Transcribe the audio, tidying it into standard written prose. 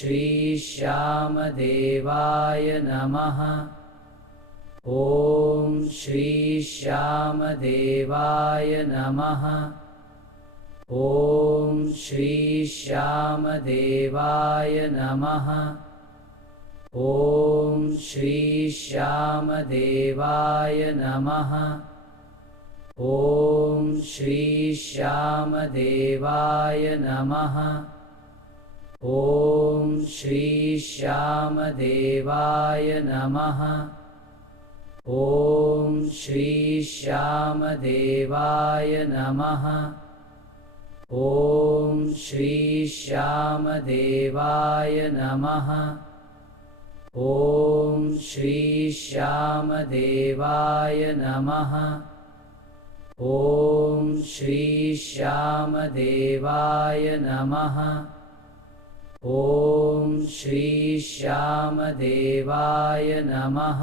श्री श्यामदेवाय नमः। ॐ श्री श्यामदेवाय नमः। ॐ श्री श्यामदेवाय नमः। ॐ श्री श्यामदेवाय नमः। ॐ श्री श्यामदेवाय नमः। ॐ श्री श्यामदेवाय नमः। ॐ श्री श्यामदेवाय नमः। ॐ श्री श्यामदेवाय नमः। ॐ श्री श्यामदेवाय नमः। ॐ श्री श्यामदेवाय नमः। ॐ श्री श्यामदेवाय नमः।